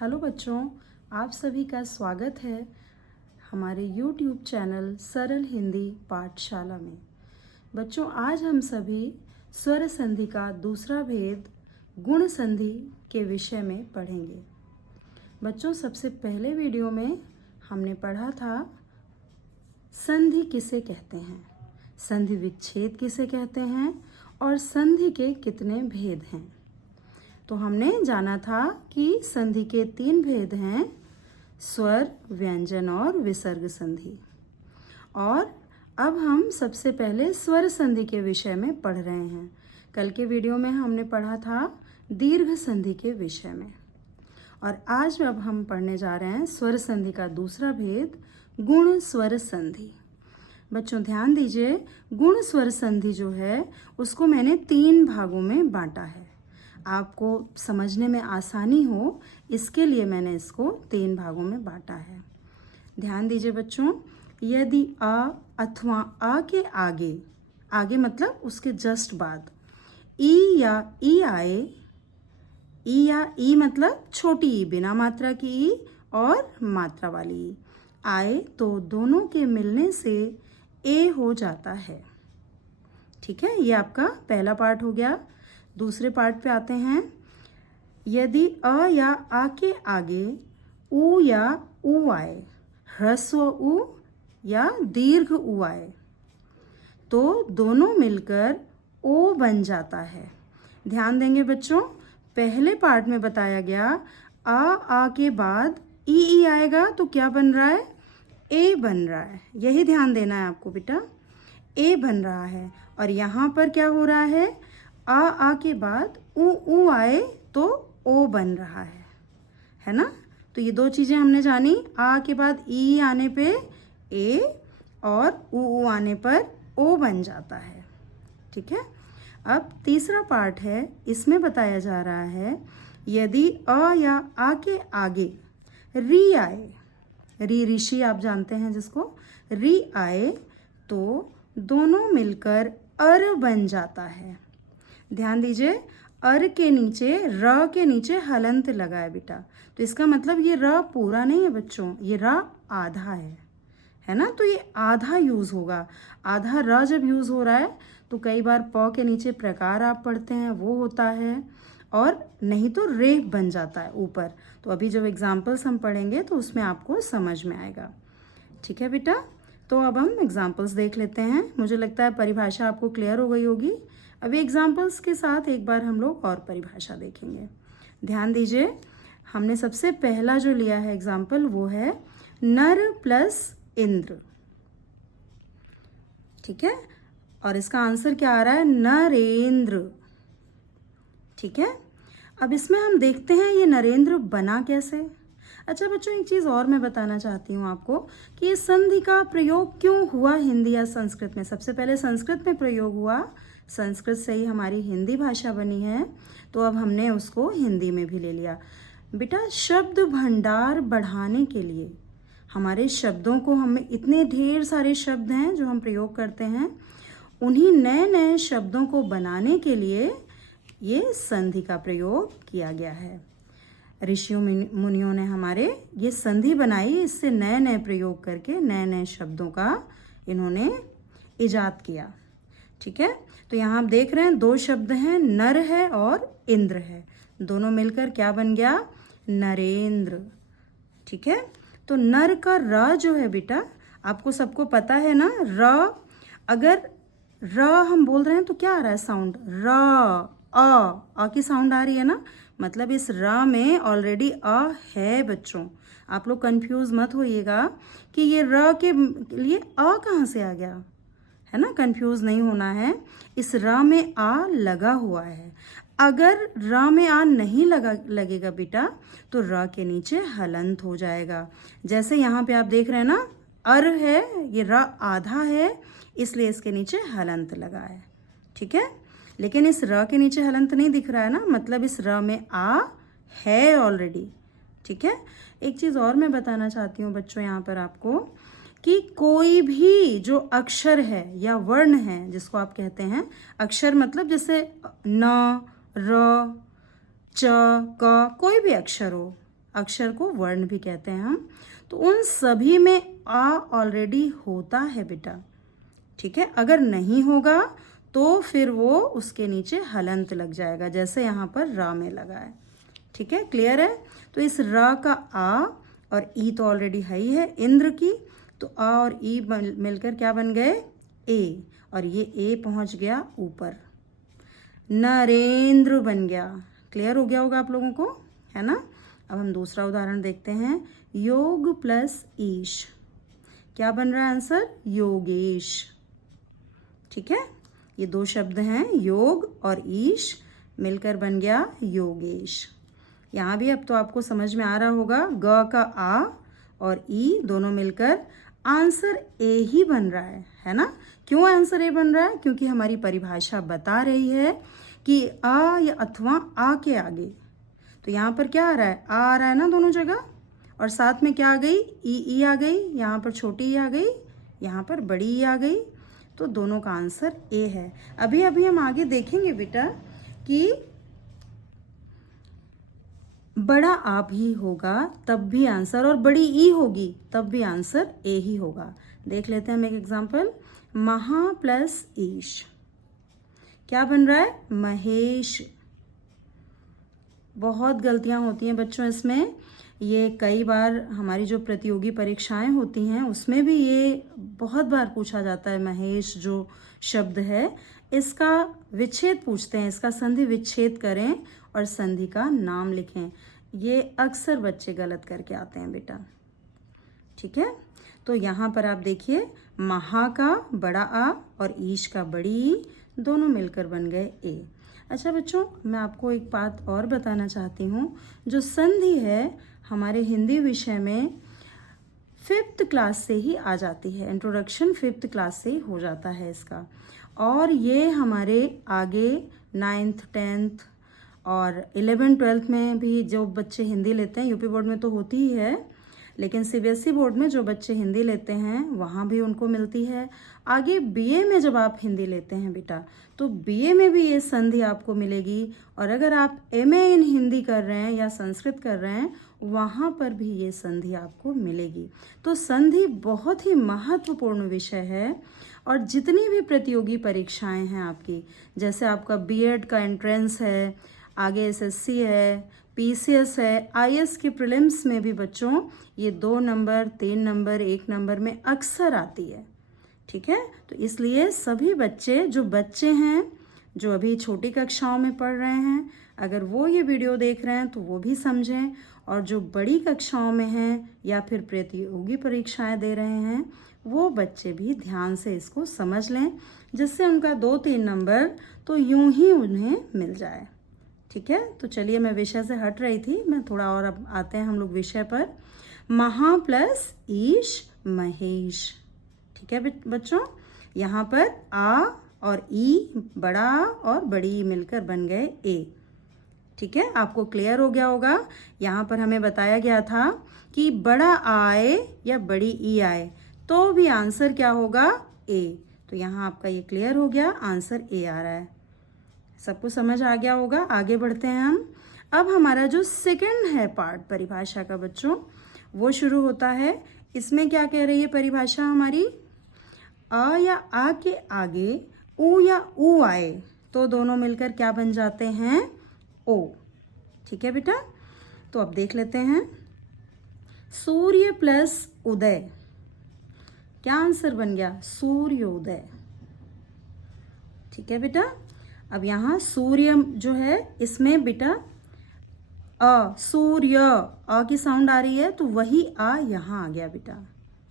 Hello बच्चों, आप सभी का स्वागत है हमारे YouTube चैनल सरल हिंदी पाठशाला में। बच्चों, आज हम सभी स्वर संधि का दूसरा भेद गुण संधि के विषय में पढ़ेंगे। बच्चों, सबसे पहले वीडियो में हमने पढ़ा था संधि किसे कहते हैं, संधि विच्छेद किसे कहते हैं और संधि के कितने भेद हैं। तो हमने जाना था कि संधि के 3 भेद हैं, स्वर, व्यंजन और विसर्ग संधि। और अब हम सबसे पहले स्वर संधि के विषय में पढ़ रहे हैं। कल के वीडियो में हमने पढ़ा था दीर्घ संधि के विषय में, और आज अब हम पढ़ने जा रहे हैं स्वर संधि का दूसरा भेद गुण स्वर संधि। बच्चों ध्यान दीजिए, गुण स्वर संधि जो है उसको मैंने 3 भागों में बांटा है। आपको समझने में आसानी हो इसके लिए मैंने इसको 3 भागों में बांटा है। ध्यान दीजिए बच्चों, यदि अ अथवा आ के आगे, आगे मतलब उसके जस्ट बाद ई या ई आए, ई या ई मतलब छोटी ई बिना मात्रा की ई और मात्रा वाली ई आए तो दोनों के मिलने से ए हो जाता है। ठीक है, ये आपका पहला पार्ट हो गया। दूसरे पार्ट पे आते हैं। यदि अ या आ के आगे उ या उ आए, ह्रस्व उ या दीर्घ उ आए तो दोनों मिलकर ओ बन जाता है। ध्यान देंगे बच्चों, पहले पार्ट में बताया गया आ के बाद ई आएगा तो क्या बन रहा है, ए बन रहा है। यही ध्यान देना है आपको बेटा, ए बन रहा है। और यहाँ पर क्या हो रहा है, आ के बाद उ आए तो ओ बन रहा है ना। तो ये 2 चीज़ें हमने जानी, आ के बाद ई आने पे ए और उ आने पर ओ बन जाता है। ठीक है, अब तीसरा पार्ट है, इसमें बताया जा रहा है यदि अ या आ के आगे री आए, री ऋषि आप जानते हैं जिसको, री आए तो दोनों मिलकर अर बन जाता है। ध्यान दीजिए, अर के नीचे र के नीचे हलंत लगा है बेटा, तो इसका मतलब ये र पूरा नहीं है बच्चों, ये र आधा है ना। तो ये आधा यूज होगा। आधा र जब यूज हो रहा है तो कई बार प के नीचे प्रकार आप पढ़ते हैं वो होता है, और नहीं तो रे बन जाता है ऊपर। तो अभी जब एग्जाम्पल्स हम पढ़ेंगे तो उसमें आपको समझ में आएगा। ठीक है बेटा, तो अब हम एग्जाम्पल्स देख लेते हैं। मुझे लगता है परिभाषा आपको क्लियर हो गई होगी। अभी एग्जाम्पल्स के साथ एक बार हम लोग और परिभाषा देखेंगे। ध्यान दीजिए, हमने सबसे पहला जो लिया है एग्जाम्पल वो है नर प्लस इंद्र। ठीक है, और इसका आंसर क्या आ रहा है, नरेंद्र। ठीक है, अब इसमें हम देखते हैं ये नरेंद्र बना कैसे। अच्छा बच्चों, एक चीज़ और मैं बताना चाहती हूँ आपको कि ये संधि का प्रयोग क्यों हुआ हिंदी या संस्कृत में। सबसे पहले संस्कृत में प्रयोग हुआ, संस्कृत से ही हमारी हिंदी भाषा बनी है, तो अब हमने उसको हिंदी में भी ले लिया। बेटा, शब्द भंडार बढ़ाने के लिए हमारे शब्दों को, हमें इतने ढेर सारे शब्द हैं जो हम प्रयोग करते हैं, उन्हीं नए नए शब्दों को बनाने के लिए ये संधि का प्रयोग किया गया है। ऋषियों मुनियों ने हमारे ये संधि बनाई, इससे नए नए प्रयोग करके नए नए शब्दों का इन्होंने इजाद किया। ठीक है, तो यहाँ आप देख रहे हैं 2 शब्द हैं, नर है और इंद्र है, दोनों मिलकर क्या बन गया, नरेंद्र। ठीक है, तो नर का र जो है बेटा, आपको सबको पता है ना, र अगर र हम बोल रहे हैं तो क्या आ रहा है साउंड, र अ की साउंड आ रही है ना, मतलब इस र में ऑलरेडी अ है बच्चों। आप लोग कंफ्यूज मत होइएगा कि ये र के लिए अ कहाँ से आ गया, है ना, कंफ्यूज नहीं होना है। इस र में आ लगा हुआ है। अगर र में आ नहीं लगेगा बेटा तो र के नीचे हलंत हो जाएगा। जैसे यहाँ पे आप देख रहे हैं ना, अर है, ये र आधा है, इसलिए इसके नीचे हलंत लगा है। ठीक है, लेकिन इस र के नीचे हलंत नहीं दिख रहा है ना, मतलब इस र में आ है ऑलरेडी। ठीक है, एक चीज़ और मैं बताना चाहती हूँ बच्चों यहाँ पर आपको कि कोई भी जो अक्षर है या वर्ण है, जिसको आप कहते हैं अक्षर, मतलब जैसे न, र, च, क, कोई भी अक्षर हो, अक्षर को वर्ण भी कहते हैं हम, तो उन सभी में आ ऑलरेडी होता है बेटा, ठीक है। अगर नहीं होगा तो फिर वो उसके नीचे हलंत लग जाएगा, जैसे यहाँ पर रा में लगा है, ठीक है, क्लियर है। तो इस रा का आ और ई तो ऑलरेडी है ही है इंद्र की, तो आ और ई मिलकर क्या बन गए, ए, और ये ए पहुंच गया ऊपर, नरेंद्र बन गया। क्लियर हो गया होगा आप लोगों को, है ना। अब हम दूसरा उदाहरण देखते हैं, योग प्लस ईश, क्या बन रहा है आंसर, योगेश, ठीक है। ये दो शब्द हैं, योग और ईश, मिलकर बन गया योगेश। यहाँ भी अब तो आपको समझ में आ रहा होगा, ग का आ और ई दोनों मिलकर आंसर ए ही बन रहा है ना। क्यों आंसर ए बन रहा है, क्योंकि हमारी परिभाषा बता रही है कि आ या अथवा आ के आगे, तो यहाँ पर क्या आ रहा है, आ रहा है ना दोनों जगह, और साथ में क्या आ गई, ई आ गई, यहाँ पर छोटी ई आ गई, यहाँ पर बड़ी ई आ गई, तो दोनों का आंसर ए है। अभी अभी हम आगे देखेंगे बेटा कि बड़ा आ भी होगा तब भी आंसर, और बड़ी ई होगी तब भी आंसर ए ही होगा। देख लेते हैं हम एक एग्जांपल, महा प्लस ईश, क्या बन रहा है, महेश। बहुत गलतियां होती हैं बच्चों इसमें, ये कई बार हमारी जो प्रतियोगी परीक्षाएं होती हैं उसमें भी ये बहुत बार पूछा जाता है। महेश जो शब्द है इसका विच्छेद पूछते हैं, इसका संधि विच्छेद करें और संधि का नाम लिखें, ये अक्सर बच्चे गलत करके आते हैं बेटा, ठीक है। तो यहाँ पर आप देखिए, महा का बड़ा आ और ईश का बड़ी ई दोनों मिलकर बन गए ए। अच्छा बच्चों, मैं आपको एक बात और बताना चाहती हूँ, जो संधि है हमारे हिंदी विषय में 5th क्लास से ही आ जाती है, इंट्रोडक्शन 5th क्लास से ही हो जाता है इसका, और ये हमारे आगे 9th 10th और 11th 12th में भी जो बच्चे हिंदी लेते हैं, यूपी बोर्ड में तो होती ही है, लेकिन सीबीएसई बोर्ड में जो बच्चे हिंदी लेते हैं वहाँ भी उनको मिलती है। आगे बीए में जब आप हिंदी लेते हैं बेटा, तो बीए में भी ये संधि आपको मिलेगी, और अगर आप एमए इन हिंदी कर रहे हैं या संस्कृत कर रहे हैं वहाँ पर भी ये संधि आपको मिलेगी। तो संधि बहुत ही महत्वपूर्ण विषय है, और जितनी भी प्रतियोगी परीक्षाएं हैं आपकी, जैसे आपका बीएड का एंट्रेंस है, आगे एसएससी है, पीसीएस है, आईएएस के प्रीलिम्स में भी बच्चों ये 2 नंबर 3 नंबर 1 नंबर में अक्सर आती है, ठीक है। तो इसलिए सभी बच्चे हैं जो अभी छोटी कक्षाओं में पढ़ रहे हैं, अगर वो ये वीडियो देख रहे हैं तो वो भी समझें, और जो बड़ी कक्षाओं में हैं या फिर प्रतियोगी परीक्षाएं दे रहे हैं वो बच्चे भी ध्यान से इसको समझ लें, जिससे उनका 2-3 नंबर तो यूं ही उन्हें मिल जाए, ठीक है। तो चलिए, मैं विषय से हट रही थी, मैं थोड़ा और अब आते हैं हम लोग विषय पर। महा प्लस ईश, महेश, ठीक है बच्चों। यहाँ पर आ और ई, बड़ा और बड़ी ई मिलकर बन गए ए, ठीक है। आपको क्लियर हो गया होगा। यहाँ पर हमें बताया गया था कि बड़ा आए या बड़ी ई आए तो भी आंसर क्या होगा, ए। तो यहाँ आपका ये क्लियर हो गया, आंसर ए आ रहा है। सबको समझ आ गया होगा। आगे बढ़ते हैं हम। अब हमारा जो सेकंड है पार्ट परिभाषा का बच्चों, वो शुरू होता है। इसमें क्या कह रही है परिभाषा हमारी, अ या आ के आगे उ या ऊ आए तो दोनों मिलकर क्या बन जाते हैं, ओ, ठीक है बेटा। तो अब देख लेते हैं, सूर्य प्लस उदय, क्या आंसर बन गया, सूर्योदय, ठीक है बेटा। अब यहाँ सूर्य जो है इसमें बेटा अ, सूर्य, अ की साउंड आ रही है तो वही आ यहाँ आ गया बेटा,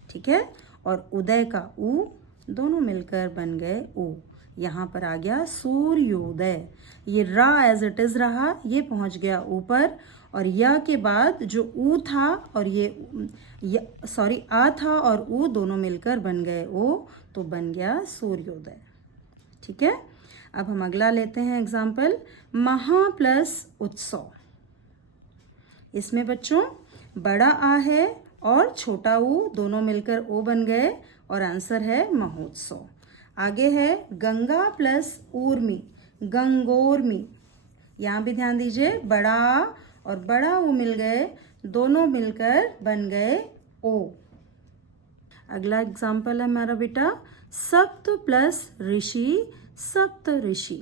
ठीक है। और उदय का उ दोनों मिलकर बन गए ओ, यहाँ पर आ गया सूर्योदय। ये रा एज इट इज रहा, ये पहुंच गया ऊपर, और या के बाद जो ऊ था और ये सॉरी आ था और ऊ दोनों मिलकर बन गए ओ, तो बन गया सूर्योदय, ठीक है। अब हम अगला लेते हैं एग्जाम्पल, महा प्लस उत्सव। इसमें बच्चों बड़ा आ है और छोटा ऊ दोनों मिलकर ओ बन गए, और आंसर है महोत्सव। आगे है गंगा प्लस ऊर्मी, गंगोर्मी। यहाँ भी ध्यान दीजिए, बड़ा और बड़ा ऊ मिल गए दोनों मिलकर बन गए ओ। अगला एग्जाम्पल है हमारा बेटा सप्त प्लस ऋषि, सप्त ऋषि।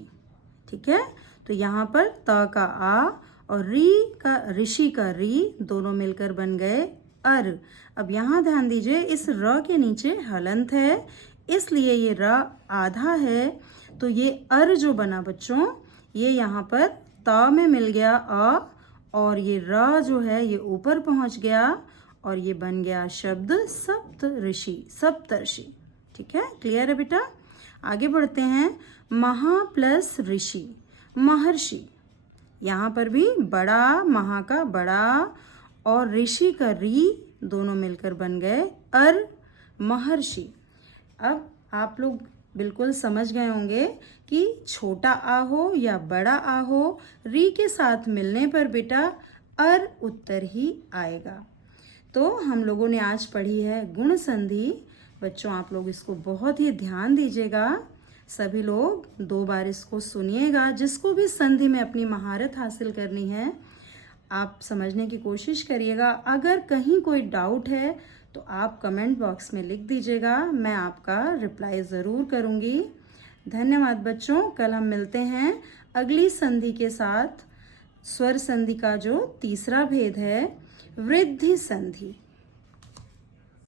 ठीक है, तो यहाँ पर त का आ और री का ऋषि का री दोनों मिलकर बन गए अर। अब यहाँ ध्यान दीजिए, इस र के नीचे हलंत है, इसलिए ये र आधा है, तो ये अर जो बना बच्चों, ये यहाँ पर त में मिल गया अ, और ये र जो है ये ऊपर पहुंच गया और ये बन गया शब्द सप्त ऋषि, सप्तर्षि। ठीक है, क्लियर है बेटा? आगे बढ़ते हैं। महा प्लस ऋषि, महर्षि। यहाँ पर भी बड़ा, महा का बड़ा और ऋषि का री दोनों मिलकर बन गए अर, महर्षि। अब आप लोग बिल्कुल समझ गए होंगे कि छोटा आ हो या बड़ा आ हो, री के साथ मिलने पर बेटा अर उत्तर ही आएगा। तो हम लोगों ने आज पढ़ी है गुण संधि। बच्चों आप लोग इसको बहुत ही ध्यान दीजिएगा, सभी लोग 2 बार इसको सुनिएगा। जिसको भी संधि में अपनी महारत हासिल करनी है आप समझने की कोशिश करिएगा। अगर कहीं कोई डाउट है तो आप कमेंट बॉक्स में लिख दीजिएगा, मैं आपका रिप्लाई ज़रूर करूँगी। धन्यवाद बच्चों, कल हम मिलते हैं अगली संधि के साथ। स्वर संधि का जो तीसरा भेद है वृद्धि संधि।